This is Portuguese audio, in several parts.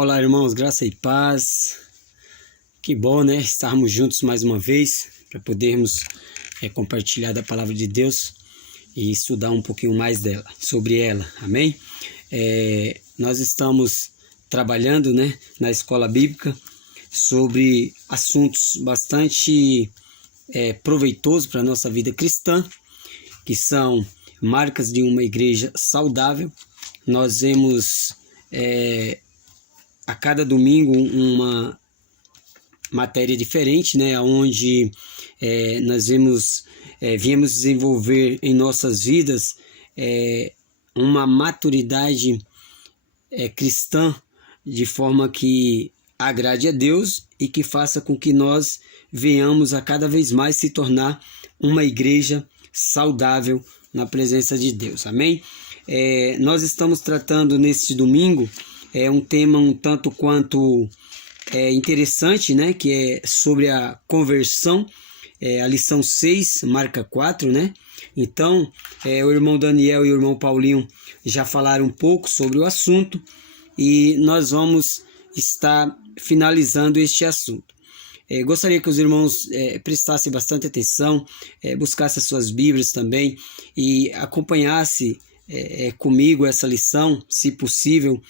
Olá, irmãos, graça e paz. Que bom, né? Estarmos juntos mais uma vez para podermos compartilhar da palavra de Deus e estudar um pouquinho mais dela, sobre ela, amém? Nós estamos trabalhando, né, na escola bíblica sobre assuntos bastante proveitosos para a nossa vida cristã, que são marcas de uma igreja saudável. Nós vemos a cada domingo uma matéria diferente, né, onde nós viemos desenvolver em nossas vidas uma maturidade cristã de forma que agrade a Deus e que faça com que nós venhamos a cada vez mais se tornar uma igreja saudável na presença de Deus, amém? Nós estamos tratando neste domingo um tema um tanto quanto interessante, né, que é sobre a conversão, a lição 6, marca 4, né? Então, o irmão Daniel e o irmão Paulinho já falaram um pouco sobre o assunto e nós vamos estar finalizando este assunto. Gostaria que os irmãos prestassem bastante atenção, buscassem as suas Bíblias também e acompanhassem comigo essa lição, se possível.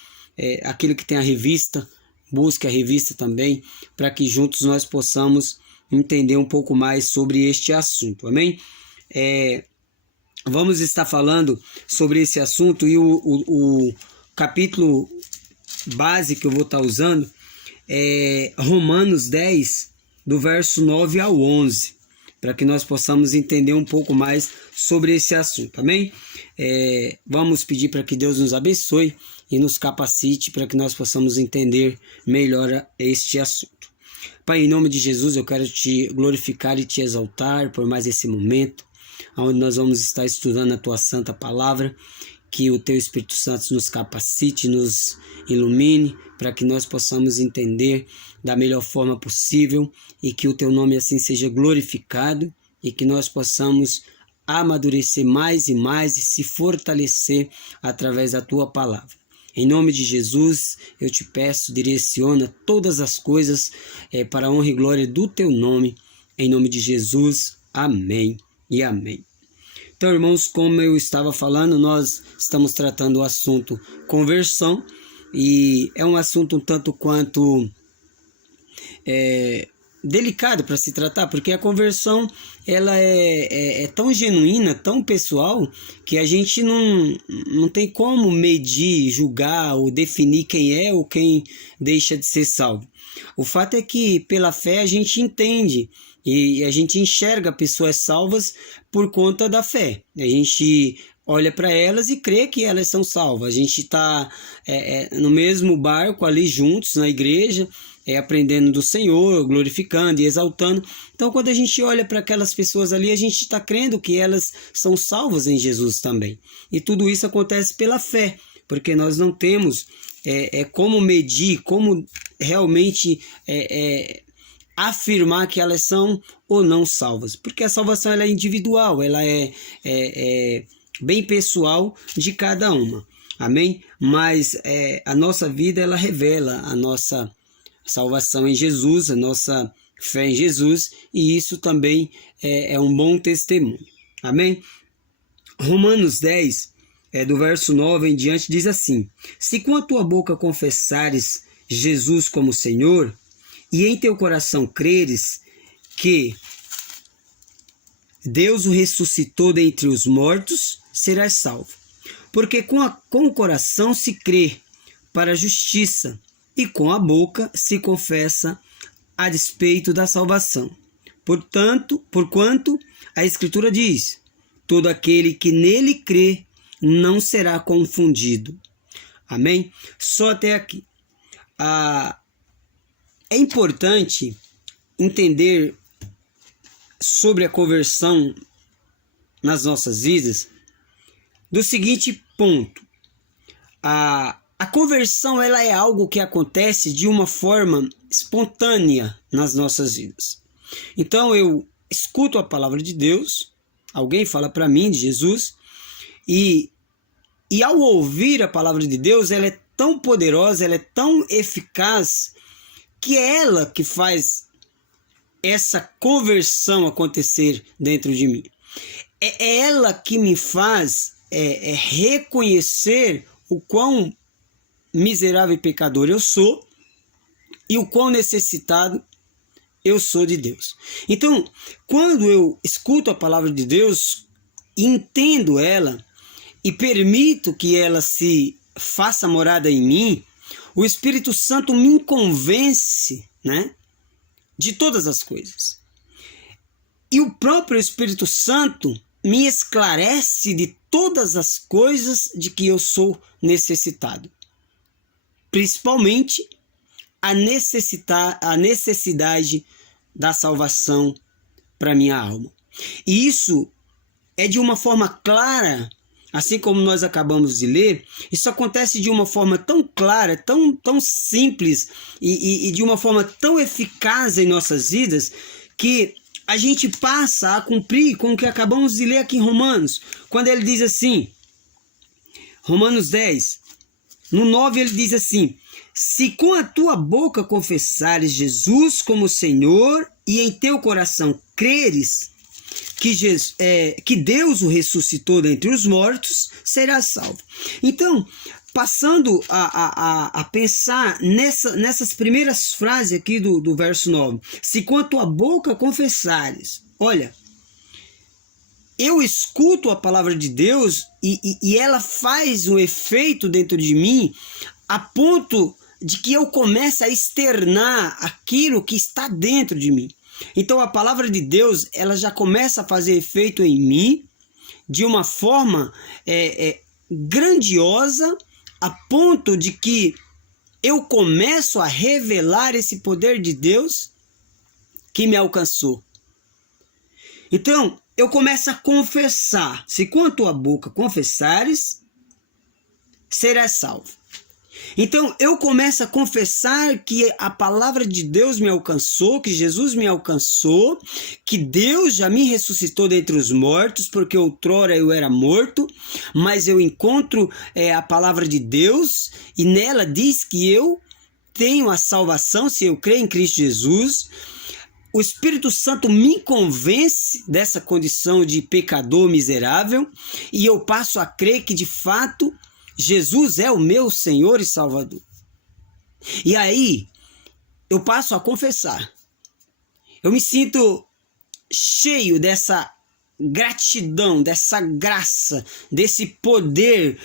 Aquele que tem a revista, busque a revista também, para que juntos nós possamos entender um pouco mais sobre este assunto, amém? Vamos estar falando sobre esse assunto e o capítulo base que eu vou estar usando é Romanos 10, do verso 9 ao 11, para que nós possamos entender um pouco mais sobre esse assunto, amém? Vamos pedir para que Deus nos abençoe e nos capacite para que nós possamos entender melhor este assunto. Pai, em nome de Jesus, eu quero te glorificar e te exaltar por mais esse momento, onde nós vamos estar estudando a tua santa palavra, que o teu Espírito Santo nos capacite, nos ilumine, para que nós possamos entender da melhor forma possível e que o teu nome assim seja glorificado e que nós possamos amadurecer mais e mais e se fortalecer através da tua palavra. Em nome de Jesus, eu te peço, direciona todas as coisas para a honra e glória do teu nome. Em nome de Jesus, amém e amém. Então, irmãos, como eu estava falando, nós estamos tratando o assunto conversão e é um assunto um tanto quanto delicado para se tratar, porque a conversão ela é tão genuína, tão pessoal, que a gente não tem como medir, julgar ou definir quem é ou quem deixa de ser salvo. O fato é que pela fé a gente entende e a gente enxerga pessoas salvas por conta da fé. A gente olha para elas e crê que elas são salvas. A gente está no mesmo barco ali juntos na igreja, aprendendo do Senhor, glorificando e exaltando. Então, quando a gente olha para aquelas pessoas ali, a gente está crendo que elas são salvas em Jesus também. E tudo isso acontece pela fé, porque nós não temos como medir, como realmente afirmar que elas são ou não salvas. Porque a salvação ela é individual, ela é bem pessoal de cada uma. Amém? Mas a nossa vida ela revela a nossa salvação em Jesus, a nossa fé em Jesus, e isso também é um bom testemunho. Amém? Romanos 10, do verso 9 em diante, diz assim: Se com a tua boca confessares Jesus como Senhor, e em teu coração creres que Deus o ressuscitou dentre os mortos, serás salvo. Porque com o coração se crê para a justiça, e com a boca se confessa a despeito da salvação. Porquanto a Escritura diz: todo aquele que nele crê não será confundido. Amém? Só até aqui. É importante entender sobre a conversão nas nossas vidas do seguinte ponto. A conversão ela é algo que acontece de uma forma espontânea nas nossas vidas. Então eu escuto a palavra de Deus, alguém fala para mim de Jesus, e ao ouvir a palavra de Deus, ela é tão poderosa, ela é tão eficaz, que é ela que faz essa conversão acontecer dentro de mim. É ela que me faz reconhecer o quão miserável e pecador eu sou e o quão necessitado eu sou de Deus. Então, quando eu escuto a palavra de Deus, entendo ela e permito que ela se faça morada em mim, o Espírito Santo me convence, né, de todas as coisas. E o próprio Espírito Santo me esclarece de todas as coisas de que eu sou necessitado. Principalmente a necessidade da salvação para minha alma. E isso é de uma forma clara, assim como nós acabamos de ler, isso acontece de uma forma tão clara, tão simples e de uma forma tão eficaz em nossas vidas, que a gente passa a cumprir com o que acabamos de ler aqui em Romanos, quando ele diz assim, Romanos 10, no 9 ele diz assim: se com a tua boca confessares Jesus como Senhor e em teu coração creres que Deus o ressuscitou dentre os mortos, serás salvo. Então, passando a pensar nessas primeiras frases aqui do verso 9, se com a tua boca confessares, olha, eu escuto a palavra de Deus e ela faz um efeito dentro de mim a ponto de que eu comece a externar aquilo que está dentro de mim. Então a palavra de Deus, ela já começa a fazer efeito em mim de uma forma grandiosa, a ponto de que eu começo a revelar esse poder de Deus que me alcançou. Então eu começo a confessar. Se com a tua boca confessares, serás salvo. Então eu começo a confessar que a palavra de Deus me alcançou, que Jesus me alcançou, que Deus já me ressuscitou dentre os mortos, porque outrora eu era morto, mas eu encontro a palavra de Deus e nela diz que eu tenho a salvação se eu crer em Cristo Jesus. O Espírito Santo me convence dessa condição de pecador miserável e eu passo a crer que de fato Jesus é o meu Senhor e Salvador. E aí, eu passo a confessar. Eu me sinto cheio dessa gratidão, dessa graça, desse poder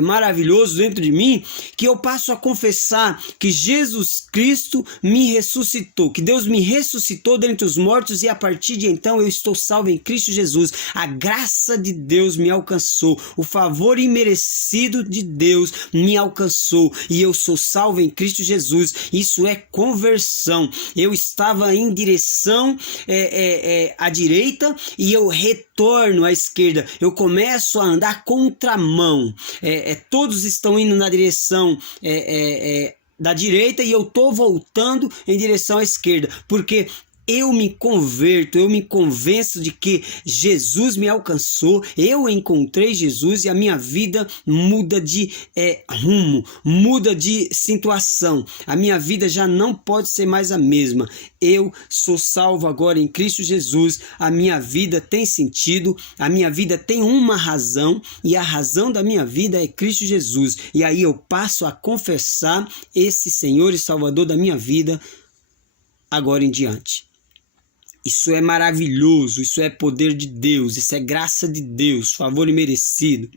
maravilhoso dentro de mim, que eu passo a confessar que Jesus Cristo me ressuscitou, que Deus me ressuscitou dentre os mortos e a partir de então eu estou salvo em Cristo Jesus. A graça de Deus me alcançou, o favor imerecido de Deus me alcançou e eu sou salvo em Cristo Jesus. Isso é conversão. Eu estava em direção à direita e eu retorno à esquerda, eu começo a andar contramão, todos estão indo na direção da direita e eu estou voltando em direção à esquerda, porque eu me converto, eu me convenço de que Jesus me alcançou, eu encontrei Jesus e a minha vida muda de rumo, muda de situação. A minha vida já não pode ser mais a mesma. Eu sou salvo agora em Cristo Jesus, a minha vida tem sentido, a minha vida tem uma razão e a razão da minha vida é Cristo Jesus. E aí eu passo a confessar esse Senhor e Salvador da minha vida agora em diante. Isso é maravilhoso, isso é poder de Deus, isso é graça de Deus, favor imerecido.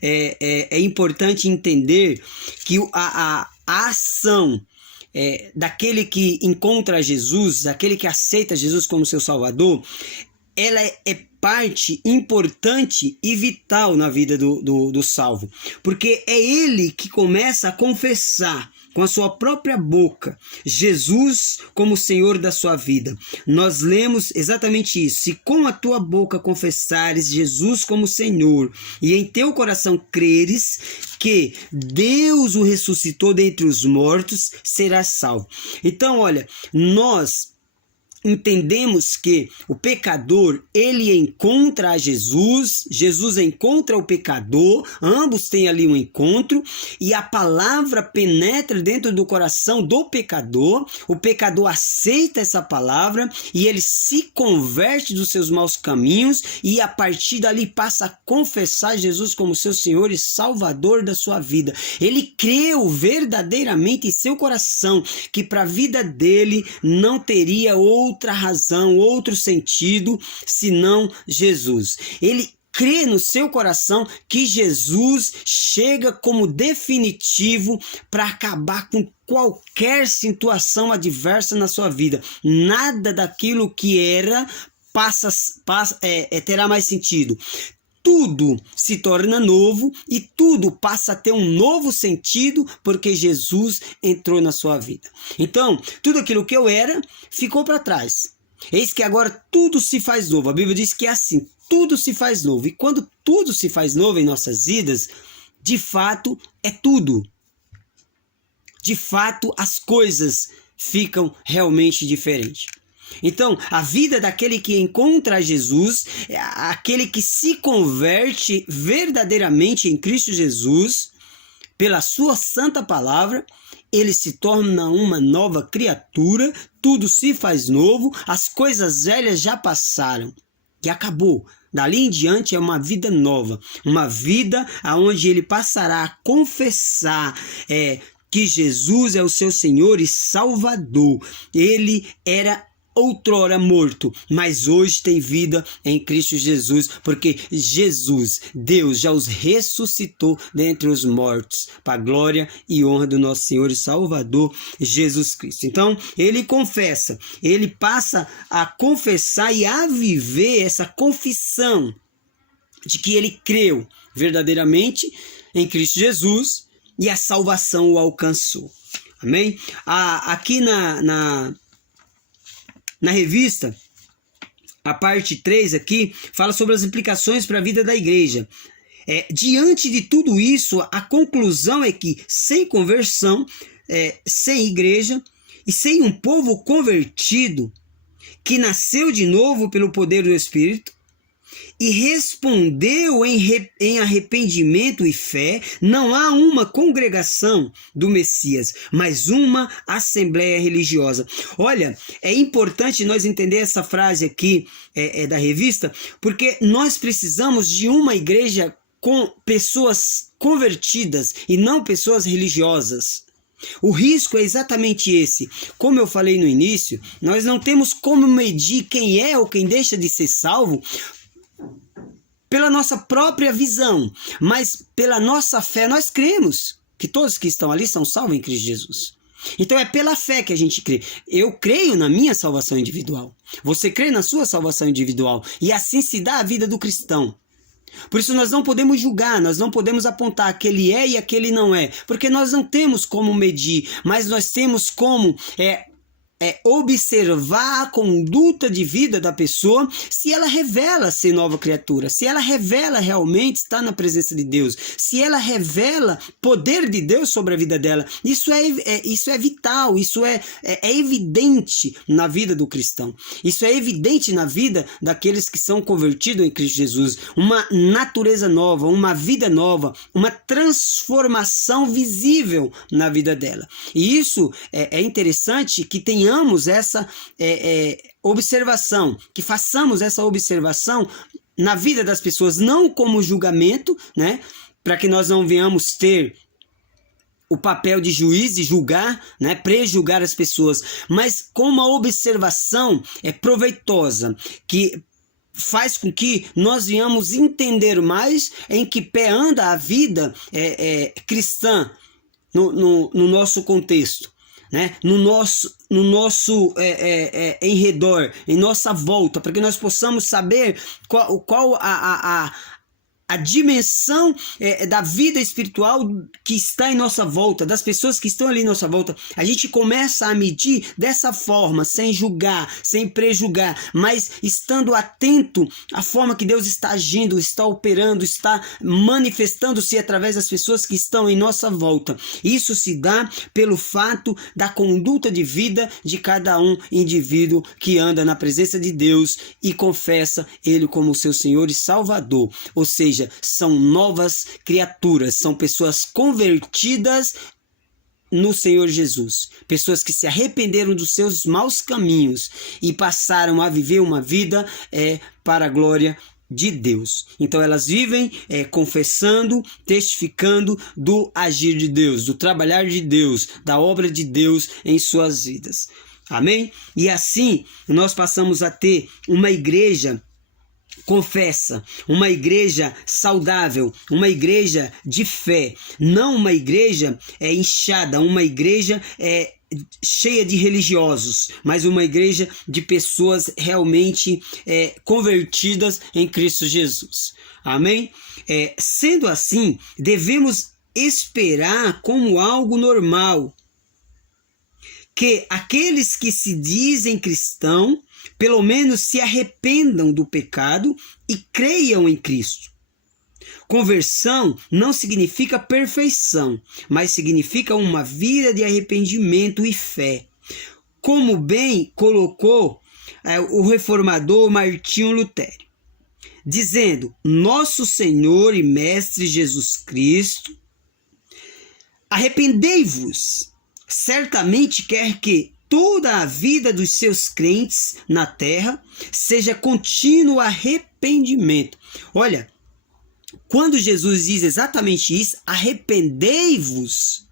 É importante entender que a ação daquele que encontra Jesus, daquele que aceita Jesus como seu Salvador, ela é parte importante e vital na vida do salvo, porque é ele que começa a confessar com a sua própria boca Jesus como Senhor da sua vida. Nós lemos exatamente isso: se com a tua boca confessares Jesus como Senhor e em teu coração creres que Deus o ressuscitou dentre os mortos, serás salvo. Então olha, nós entendemos que o pecador, ele encontra a Jesus, Jesus encontra o pecador, ambos têm ali um encontro, e a palavra penetra dentro do coração do pecador, o pecador aceita essa palavra, e ele se converte dos seus maus caminhos, e a partir dali passa a confessar Jesus como seu Senhor e Salvador da sua vida. Ele creu verdadeiramente em seu coração que para a vida dele não teria outra razão, outro sentido, senão Jesus. Ele crê no seu coração que Jesus chega como definitivo para acabar com qualquer situação adversa na sua vida. Nada daquilo que era terá mais sentido. Tudo se torna novo e tudo passa a ter um novo sentido porque Jesus entrou na sua vida. Então, tudo aquilo que eu era ficou para trás. Eis que agora tudo se faz novo. A Bíblia diz que é assim, tudo se faz novo. E quando tudo se faz novo em nossas vidas, de fato é tudo. De fato as coisas ficam realmente diferentes. Então, a vida daquele que encontra Jesus, aquele que se converte verdadeiramente em Cristo Jesus, pela sua santa palavra, ele se torna uma nova criatura, tudo se faz novo, as coisas velhas já passaram e acabou. Dali em diante é uma vida nova, uma vida onde ele passará a confessar que Jesus é o seu Senhor e Salvador. Ele era outrora morto, mas hoje tem vida em Cristo Jesus, porque Jesus, Deus, já os ressuscitou dentre os mortos, para a glória e honra do nosso Senhor e Salvador Jesus Cristo. Então, ele confessa, ele passa a confessar e a viver essa confissão de que ele creu verdadeiramente em Cristo Jesus e a salvação o alcançou. Amém? Aqui na revista, a parte 3 aqui, fala sobre as implicações para a vida da igreja. Diante de tudo isso, a conclusão é que sem conversão, sem igreja e sem um povo convertido, que nasceu de novo pelo poder do Espírito, e respondeu em arrependimento e fé, não há uma congregação do Messias, mas uma assembleia religiosa. Olha, é importante nós entender essa frase aqui da revista, porque nós precisamos de uma igreja com pessoas convertidas e não pessoas religiosas. O risco é exatamente esse. Como eu falei no início, nós não temos como medir quem é ou quem deixa de ser salvo pela nossa própria visão, mas pela nossa fé. Nós cremos que todos que estão ali são salvos em Cristo Jesus. Então é pela fé que a gente crê. Eu creio na minha salvação individual. Você crê na sua salvação individual. E assim se dá a vida do cristão. Por isso nós não podemos julgar, nós não podemos apontar aquele é e aquele não é. Porque nós não temos como medir, mas nós temos como observar a conduta de vida da pessoa, se ela revela ser nova criatura, se ela revela realmente estar na presença de Deus, se ela revela poder de Deus sobre a vida dela. Isso é vital, isso é evidente na vida do cristão. Isso é evidente na vida daqueles que são convertidos em Cristo Jesus. Uma natureza nova, uma vida nova, uma transformação visível na vida dela. E isso é interessante que tenhamos essa observação, que façamos essa observação na vida das pessoas, não como julgamento, né? Para que nós não venhamos ter o papel de juiz, de julgar, né? Prejulgar as pessoas, mas com uma observação proveitosa, que faz com que nós venhamos entender mais em que pé anda a vida cristã no nosso contexto. Né? No nosso em redor, em nossa volta, para que nós possamos saber qual a a dimensão da vida espiritual que está em nossa volta, das pessoas que estão ali em nossa volta, a gente começa a medir dessa forma, sem julgar, sem prejulgar, mas estando atento à forma que Deus está agindo, está operando, está manifestando-se através das pessoas que estão em nossa volta. Isso se dá pelo fato da conduta de vida de cada um indivíduo que anda na presença de Deus e confessa Ele como seu Senhor e Salvador. Ou seja, são novas criaturas, são pessoas convertidas no Senhor Jesus, pessoas que se arrependeram dos seus maus caminhos e passaram a viver uma vida para a glória de Deus. Então elas vivem confessando, testificando do agir de Deus, do trabalhar de Deus, da obra de Deus em suas vidas. Amém? E assim nós passamos a ter uma igreja confessa, uma igreja saudável, uma igreja de fé, não uma igreja inchada, uma igreja cheia de religiosos, mas uma igreja de pessoas realmente convertidas em Cristo Jesus. Amém? Sendo assim, devemos esperar como algo normal que aqueles que se dizem cristãos pelo menos se arrependam do pecado e creiam em Cristo. Conversão não significa perfeição, mas significa uma vida de arrependimento e fé. Como bem colocou o reformador Martinho Lutero, dizendo: nosso Senhor e Mestre Jesus Cristo, arrependei-vos, certamente quer que toda a vida dos seus crentes na terra seja contínuo arrependimento. Olha, quando Jesus diz exatamente isso, arrependei-vos,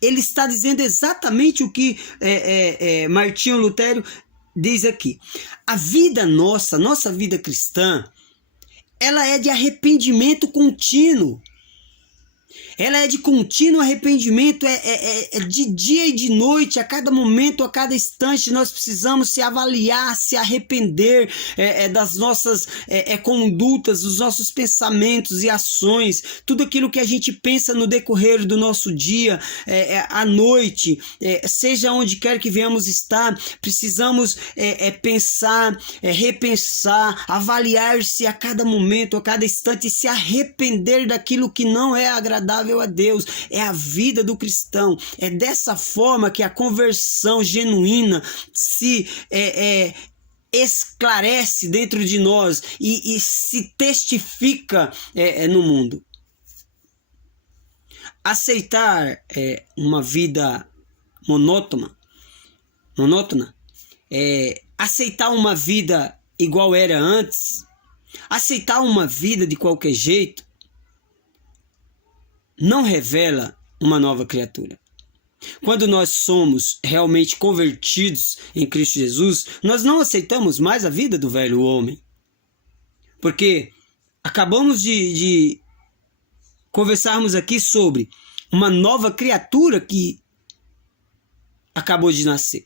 ele está dizendo exatamente o que Martinho Lutero diz aqui. A vida nossa vida cristã, ela é de arrependimento contínuo. Ela é de contínuo arrependimento, de dia e de noite, a cada momento, a cada instante, nós precisamos se avaliar, se arrepender das nossas condutas, dos nossos pensamentos e ações, tudo aquilo que a gente pensa no decorrer do nosso dia, à noite, seja onde quer que venhamos estar, precisamos pensar, repensar, avaliar-se a cada momento, a cada instante, e se arrepender daquilo que não é agradável a Deus. É a vida do cristão. É dessa forma que a conversão genuína se esclarece dentro de nós e se testifica no mundo. Aceitar uma vida monótona, aceitar uma vida igual era antes, aceitar uma vida de qualquer jeito, não revela uma nova criatura. Quando nós somos realmente convertidos em Cristo Jesus, nós não aceitamos mais a vida do velho homem. Porque acabamos de conversarmos aqui sobre uma nova criatura que acabou de nascer.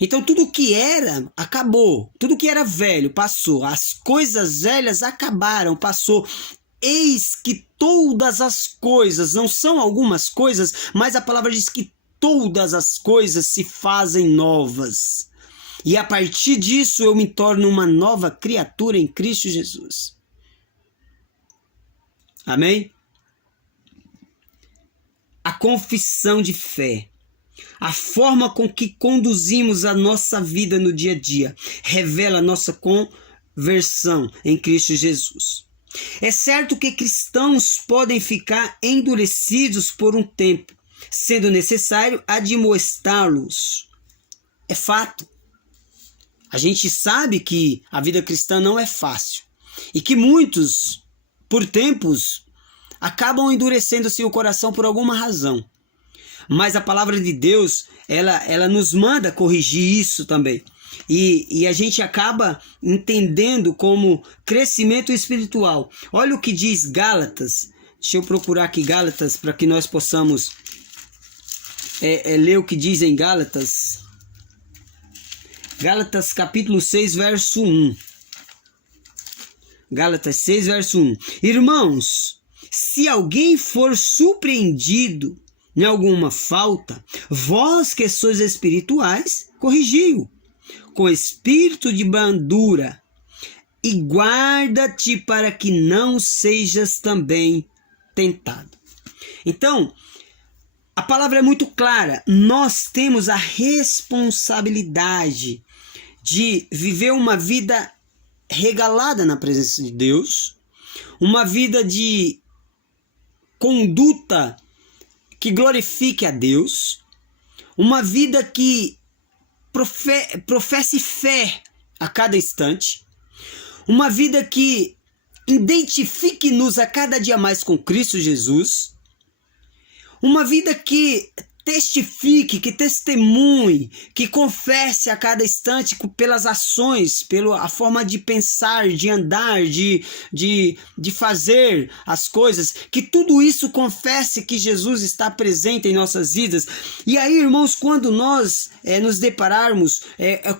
Então tudo que era, acabou. Tudo que era velho, passou. As coisas velhas acabaram, passou. Eis que todas as coisas, não são algumas coisas, mas a palavra diz que todas as coisas se fazem novas. E a partir disso eu me torno uma nova criatura em Cristo Jesus. Amém? A confissão de fé, a forma com que conduzimos a nossa vida no dia a dia, revela a nossa conversão em Cristo Jesus. É certo que cristãos podem ficar endurecidos por um tempo, sendo necessário admoestá-los. É fato. A gente sabe que a vida cristã não é fácil e que muitos, por tempos, acabam endurecendo-se o coração por alguma razão. Mas a palavra de Deus, ela nos manda corrigir isso também. E a gente acaba entendendo como crescimento espiritual. Olha o que diz Gálatas. Deixa eu procurar aqui Gálatas para que nós possamos ler o que diz em Gálatas. Gálatas capítulo 6, verso 1. Gálatas 6, verso 1. Irmãos, se alguém for surpreendido em alguma falta, vós que sois espirituais, corrigi-o com espírito de brandura, e guarda-te para que não sejas também tentado. Então, a palavra é muito clara. Nós temos a responsabilidade de viver uma vida regalada na presença de Deus, uma vida de conduta que glorifique a Deus, uma vida que professe fé a cada instante, uma vida que identifique-nos a cada dia mais com Cristo Jesus, uma vida que testifique, que testemunhe, que confesse a cada instante pelas ações, pela forma de pensar, de andar, de fazer as coisas, que tudo isso confesse que Jesus está presente em nossas vidas. E aí, irmãos, quando nós nos depararmos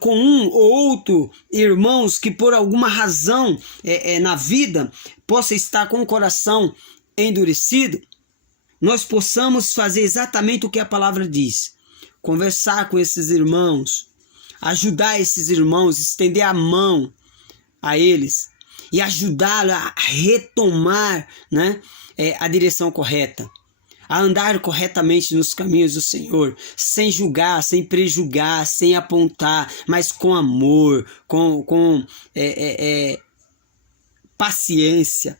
com um ou outro irmãos que por alguma razão na vida possa estar com o coração endurecido, nós possamos fazer exatamente o que a palavra diz. Conversar com esses irmãos, ajudar esses irmãos, estender a mão a eles e ajudá-los a retomar, né, a direção correta, a andar corretamente nos caminhos do Senhor, sem julgar, sem prejugar, sem apontar, mas com amor, com paciência,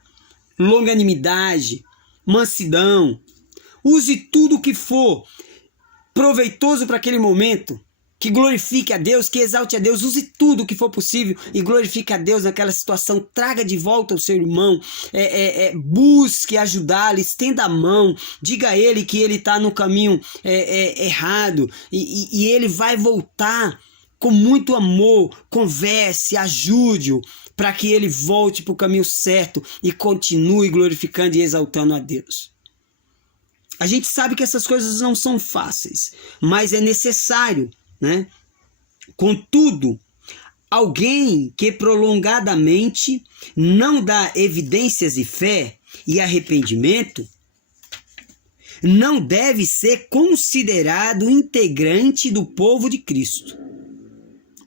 longanimidade, mansidão. Use tudo o que for proveitoso para aquele momento, que glorifique a Deus, que exalte a Deus. Use tudo o que for possível e glorifique a Deus naquela situação. Traga de volta o seu irmão, busque ajudá-lo, estenda a mão, diga a ele que ele está no caminho errado e ele vai voltar com muito amor. Converse, ajude-o para que ele volte para o caminho certo e continue glorificando e exaltando a Deus. A gente sabe que essas coisas não são fáceis, mas é necessário, né? Contudo, alguém que prolongadamente não dá evidências de fé e arrependimento não deve ser considerado integrante do povo de Cristo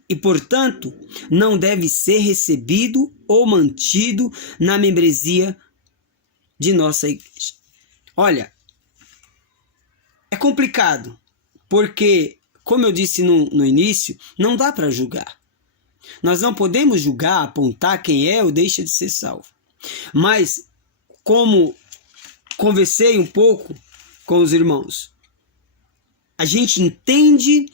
e, portanto, não deve ser recebido ou mantido na membresia de nossa igreja. Olha, é complicado, porque, como eu disse no início, não dá para julgar. Nós não podemos julgar, apontar quem é ou deixa de ser salvo. Mas, como conversei um pouco com os irmãos, a gente entende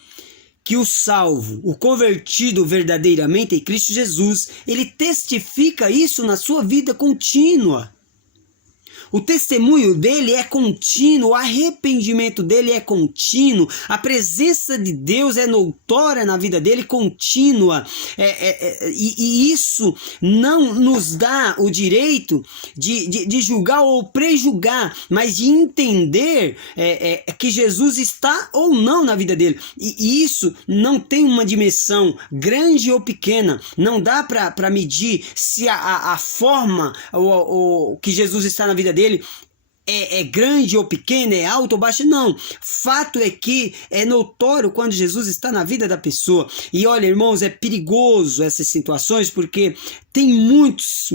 que o salvo, o convertido verdadeiramente em Cristo Jesus, ele testifica isso na sua vida contínua. O testemunho dele é contínuo, o arrependimento dele é contínuo, a presença de Deus é notória na vida dele, contínua. E isso não nos dá o direito de julgar ou prejulgar, mas de entender que Jesus está ou não na vida dele. E isso não tem uma dimensão grande ou pequena, não dá para medir se a forma ou que Jesus está na vida dele é grande ou pequena, é alta ou baixa, não. Fato é que é notório quando Jesus está na vida da pessoa. E olha, irmãos, é perigoso essas situações, porque tem muitos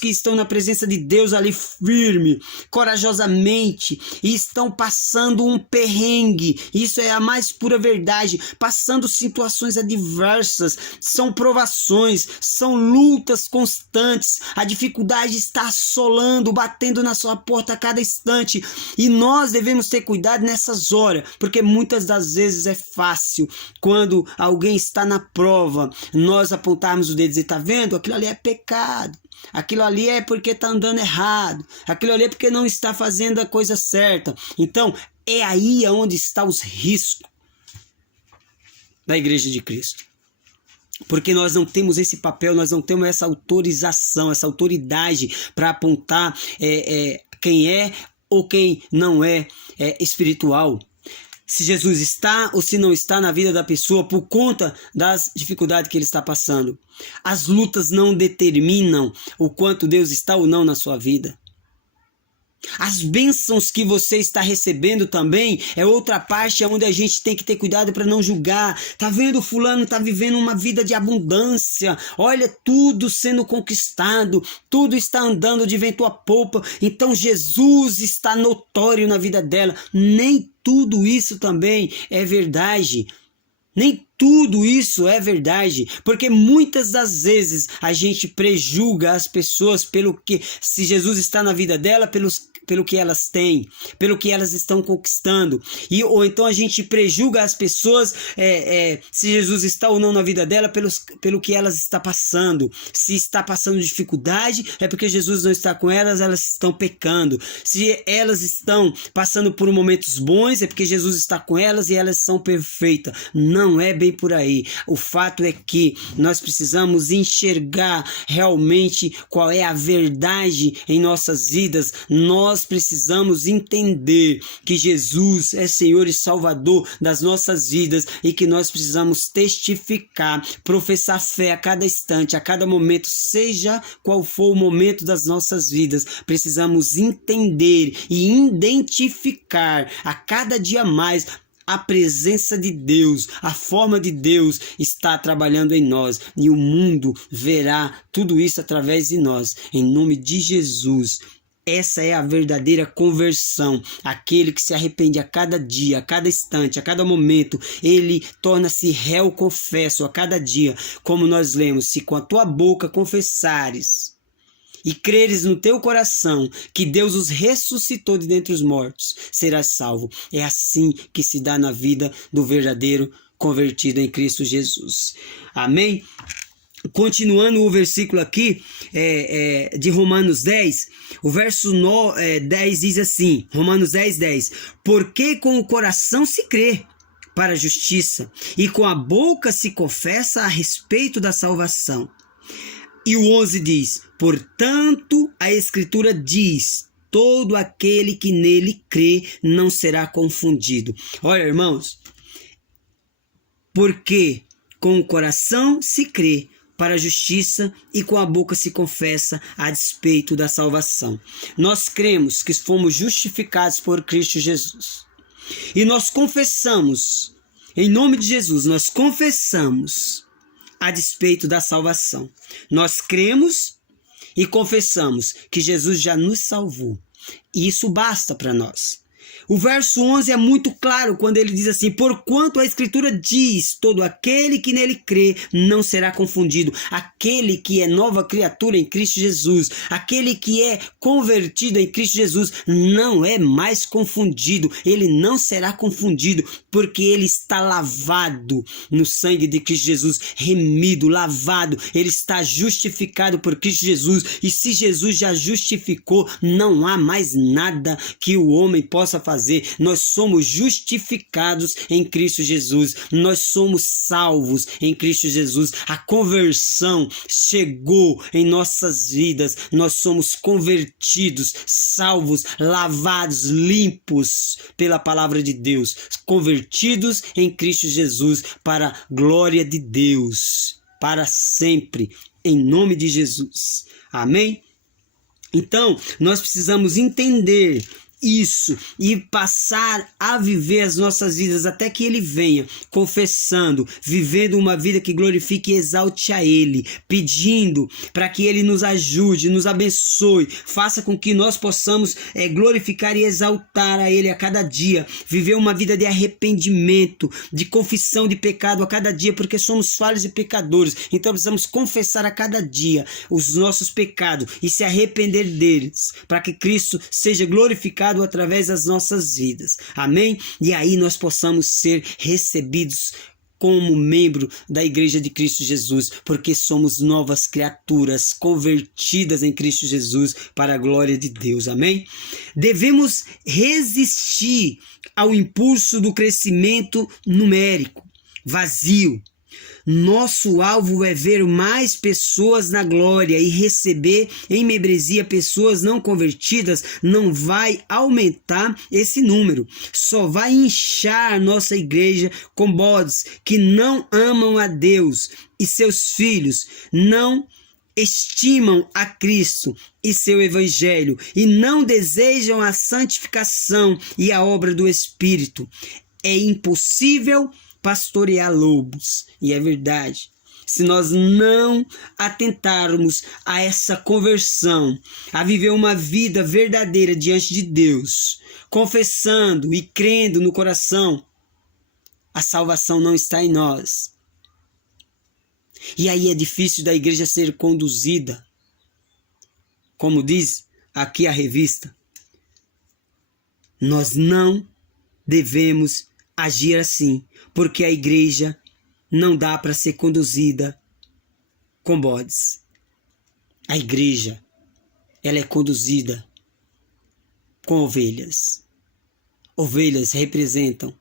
que estão na presença de Deus ali firme, corajosamente, e estão passando um perrengue. Isso é a mais pura verdade, passando situações adversas, são provações, são lutas constantes, a dificuldade está assolando, batendo na sua porta a cada instante, e nós devemos ter cuidado nessas horas, porque muitas das vezes é fácil, quando alguém está na prova, nós apontarmos o dedo e dizer, tá vendo? Aquilo ali é pecado, aquilo ali é porque está andando errado, aquilo ali é porque não está fazendo a coisa certa. Então, é aí onde estão os riscos da Igreja de Cristo. Porque nós não temos esse papel, nós não temos essa autorização, essa autoridade para apontar quem é ou quem não é espiritual. se Jesus está ou se não está na vida da pessoa por conta das dificuldades que ele está passando. As lutas não determinam o quanto Deus está ou não na sua vida. As bênçãos que você está recebendo também é outra parte onde a gente tem que ter cuidado para não julgar. Tá vendo, fulano tá vivendo uma vida de abundância. Olha, tudo sendo conquistado, tudo está andando de vento a popa. Então Jesus está notório na vida dela. Nem tudo isso também é verdade. Nem tudo isso é verdade, porque muitas das vezes a gente prejulga as pessoas pelo que, se Jesus está na vida dela, pelo que elas têm, pelo que elas estão conquistando, ou então a gente prejulga as pessoas se Jesus está ou não na vida dela pelo que elas estão passando. Se está passando dificuldade, é porque Jesus não está com elas, elas estão pecando. Se elas estão passando por momentos bons, é porque Jesus está com elas e elas são perfeitas. Não é bem por aí. O fato é que nós precisamos enxergar realmente qual é a verdade em nossas vidas. Nós precisamos entender que Jesus é Senhor e Salvador das nossas vidas e que nós precisamos testificar, professar fé a cada instante, a cada momento, seja qual for o momento das nossas vidas. Precisamos entender e identificar a cada dia mais a presença de Deus, a forma de Deus está trabalhando em nós e o mundo verá tudo isso através de nós. Em nome de Jesus. Essa é a verdadeira conversão. Aquele que se arrepende a cada dia, a cada instante, a cada momento, ele torna-se réu confesso a cada dia. Como nós lemos, se com a tua boca confessares e creres no teu coração que Deus os ressuscitou de dentre os mortos, serás salvo. É assim que se dá na vida do verdadeiro convertido em Cristo Jesus. Amém? Continuando o versículo aqui de Romanos 10, o verso 10 diz assim, Romanos 10, porque com o coração se crê para a justiça e com a boca se confessa a respeito da salvação. E o 11 diz, portanto a Escritura diz, todo aquele que nele crê não será confundido. Olha, irmãos, porque com o coração se crê para a justiça e com a boca se confessa a despeito da salvação. Nós cremos que fomos justificados por Cristo Jesus. E nós confessamos, em nome de Jesus, nós confessamos a despeito da salvação. Nós cremos e confessamos que Jesus já nos salvou. E isso basta para nós. O verso 11 é muito claro quando ele diz assim, porquanto a Escritura diz, todo aquele que nele crê não será confundido. Aquele que é nova criatura em Cristo Jesus, aquele que é convertido em Cristo Jesus, não é mais confundido. Ele não será confundido, porque ele está lavado no sangue de Cristo Jesus, remido, lavado. Ele está justificado por Cristo Jesus. E se Jesus já justificou, não há mais nada que o homem possa fazer. Nós somos justificados em Cristo Jesus, nós somos salvos em Cristo Jesus. A conversão chegou em nossas vidas, nós somos convertidos, salvos, lavados, limpos pela palavra de Deus, convertidos em Cristo Jesus para a glória de Deus, para sempre, em nome de Jesus. Amém? Então, nós precisamos entender isso e passar a viver as nossas vidas até que ele venha, confessando, vivendo uma vida que glorifique e exalte a ele, pedindo para que ele nos ajude, nos abençoe, faça com que nós possamos glorificar e exaltar a ele a cada dia, viver uma vida de arrependimento, de confissão de pecado a cada dia, porque somos falhos e pecadores. Então precisamos confessar a cada dia os nossos pecados e se arrepender deles, para que Cristo seja glorificado através das nossas vidas. Amém? E aí nós possamos ser recebidos como membro da Igreja de Cristo Jesus, porque somos novas criaturas convertidas em Cristo Jesus para a glória de Deus. Amém? Devemos resistir ao impulso do crescimento numérico, vazio, Nosso alvo é ver mais pessoas na glória, e receber em membresia pessoas não convertidas não vai aumentar esse número. Só vai inchar nossa igreja com bodes que não amam a Deus e seus filhos, não estimam a Cristo e seu evangelho, e não desejam a santificação e a obra do Espírito. É impossível pastorear lobos, e é verdade. Se nós não atentarmos a essa conversão, a viver uma vida verdadeira diante de Deus, confessando e crendo no coração, a salvação não está em nós. E aí é difícil da igreja ser conduzida. Como diz aqui a revista, nós não devemos agir assim, porque a igreja não dá para ser conduzida com bodes. A igreja, ela é conduzida com ovelhas. Ovelhas representam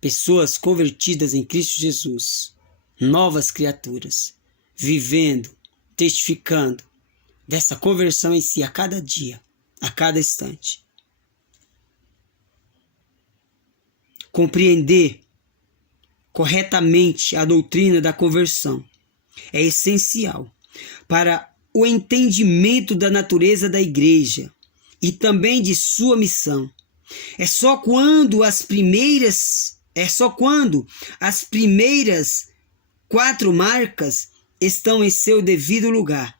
pessoas convertidas em Cristo Jesus, novas criaturas, vivendo, testificando dessa conversão em si a cada dia, a cada instante. Compreender corretamente a doutrina da conversão é essencial para o entendimento da natureza da igreja e também de sua missão. É só quando as primeiras 4 marcas estão em seu devido lugar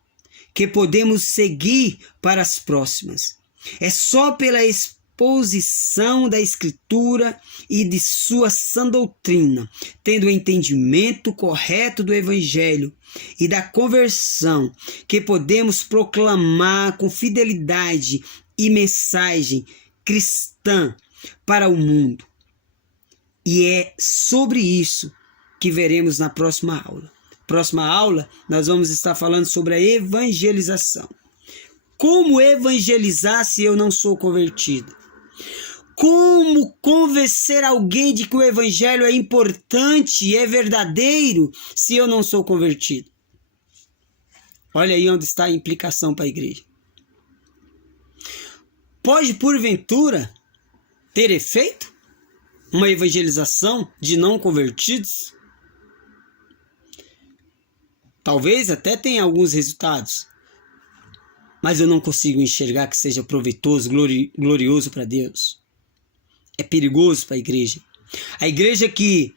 que podemos seguir para as próximas. É só pela exposição da Escritura e de sua sã doutrina, tendo o entendimento correto do Evangelho e da conversão, que podemos proclamar com fidelidade e mensagem cristã para o mundo. E é sobre isso que veremos na próxima aula. Próxima aula, nós vamos estar falando sobre a evangelização. Como evangelizar se eu não sou convertido? Como convencer alguém de que o evangelho é importante e é verdadeiro se eu não sou convertido? Olha aí onde está a implicação para a igreja. Pode, porventura, ter efeito uma evangelização de não convertidos? Talvez até tenha alguns resultados, mas eu não consigo enxergar que seja proveitoso, glorioso para Deus. É perigoso para a igreja. A igreja que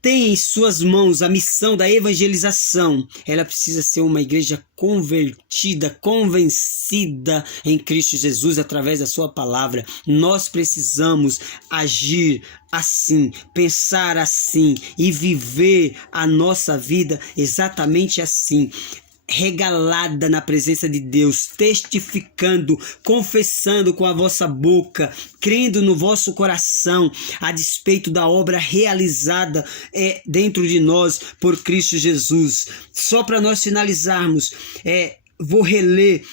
tem em suas mãos a missão da evangelização, ela precisa ser uma igreja convertida, convencida em Cristo Jesus através da sua palavra. Nós precisamos agir assim, pensar assim e viver a nossa vida exatamente assim. Regalada na presença de Deus, testificando, confessando com a vossa boca, crendo no vosso coração, a despeito da obra realizada dentro de nós por Cristo Jesus. Só para nós finalizarmos, vou reler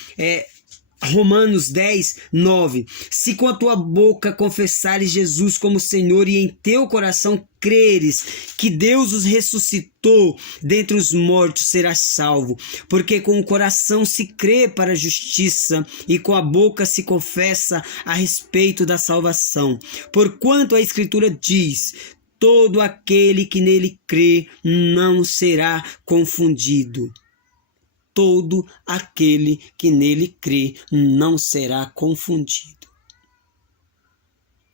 Romanos 10, 9. Se com a tua boca confessares Jesus como Senhor e em teu coração creres que Deus os ressuscitou dentre os mortos, serás salvo. Porque com o coração se crê para a justiça e com a boca se confessa a respeito da salvação. Porquanto a Escritura diz: todo aquele que nele crê não será confundido. Todo aquele que nele crê não será confundido.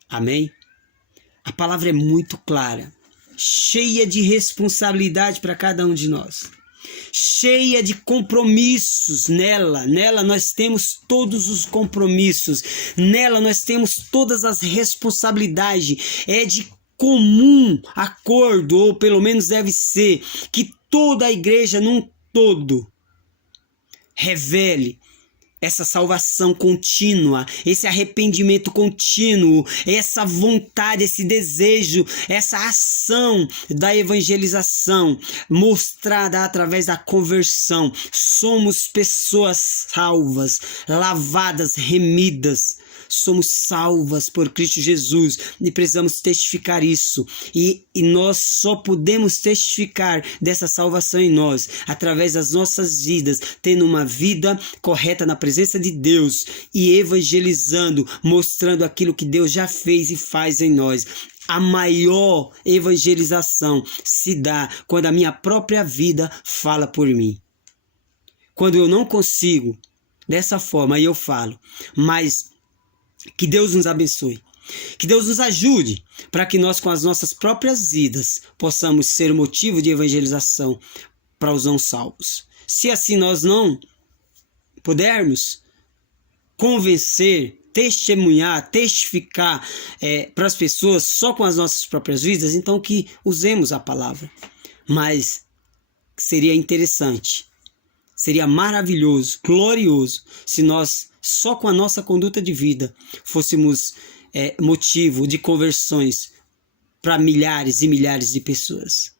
Amém? A palavra é muito clara, cheia de responsabilidade para cada um de nós, cheia de compromissos. Nela nós temos todos os compromissos, nela nós temos todas as responsabilidades. É de comum acordo, ou pelo menos deve ser, que toda a igreja num todo revele essa salvação contínua, esse arrependimento contínuo, essa vontade, esse desejo, essa ação da evangelização mostrada através da conversão. Somos pessoas salvas, lavadas, remidas. somos salvas por Cristo Jesus e precisamos testificar isso. E nós só podemos testificar dessa salvação em nós através das nossas vidas, tendo uma vida correta na presença de Deus e evangelizando, mostrando aquilo que Deus já fez e faz em nós. A maior evangelização se dá quando a minha própria vida fala por mim. Quando eu não consigo, dessa forma aí eu falo. Mas que Deus nos abençoe. Que Deus nos ajude para que nós, com as nossas próprias vidas, possamos ser motivo de evangelização para os não salvos. Se assim nós não pudermos convencer, testemunhar, testificar para as pessoas só com as nossas próprias vidas, então que usemos a palavra. Mas seria interessante, seria maravilhoso, glorioso, se nós só com a nossa conduta de vida fôssemos motivo de conversões para milhares e milhares de pessoas.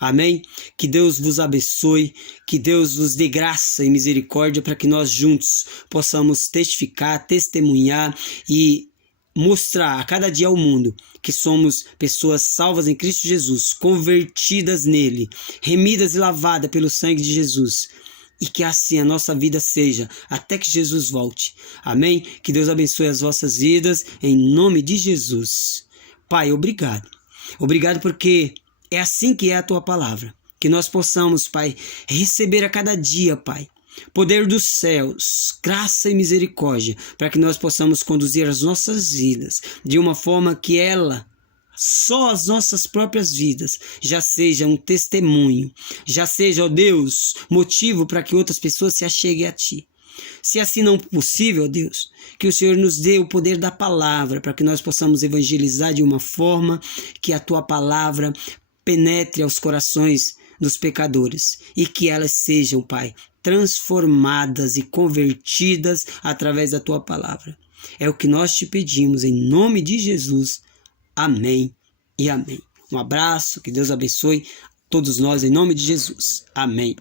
Amém? Que Deus vos abençoe, que Deus vos dê graça e misericórdia para que nós juntos possamos testificar, testemunhar e mostrar a cada dia ao mundo que somos pessoas salvas em Cristo Jesus, convertidas nele, remidas e lavadas pelo sangue de Jesus. E que assim a nossa vida seja, até que Jesus volte. Amém? Que Deus abençoe as vossas vidas, em nome de Jesus. Pai, obrigado. Obrigado porque é assim que é a tua palavra. Que nós possamos, Pai, receber a cada dia, Pai, poder dos céus, graça e misericórdia, para que nós possamos conduzir as nossas vidas de uma forma que só as nossas próprias vidas já seja um testemunho, já seja, ó Deus, motivo para que outras pessoas se acheguem a Ti. Se assim não possível, ó Deus, que o Senhor nos dê o poder da palavra para que nós possamos evangelizar de uma forma que a Tua palavra penetre aos corações dos pecadores e que elas sejam, Pai, transformadas e convertidas através da Tua palavra. É o que nós te pedimos em nome de Jesus. Amém e amém. Um abraço, que Deus abençoe todos nós em nome de Jesus. Amém.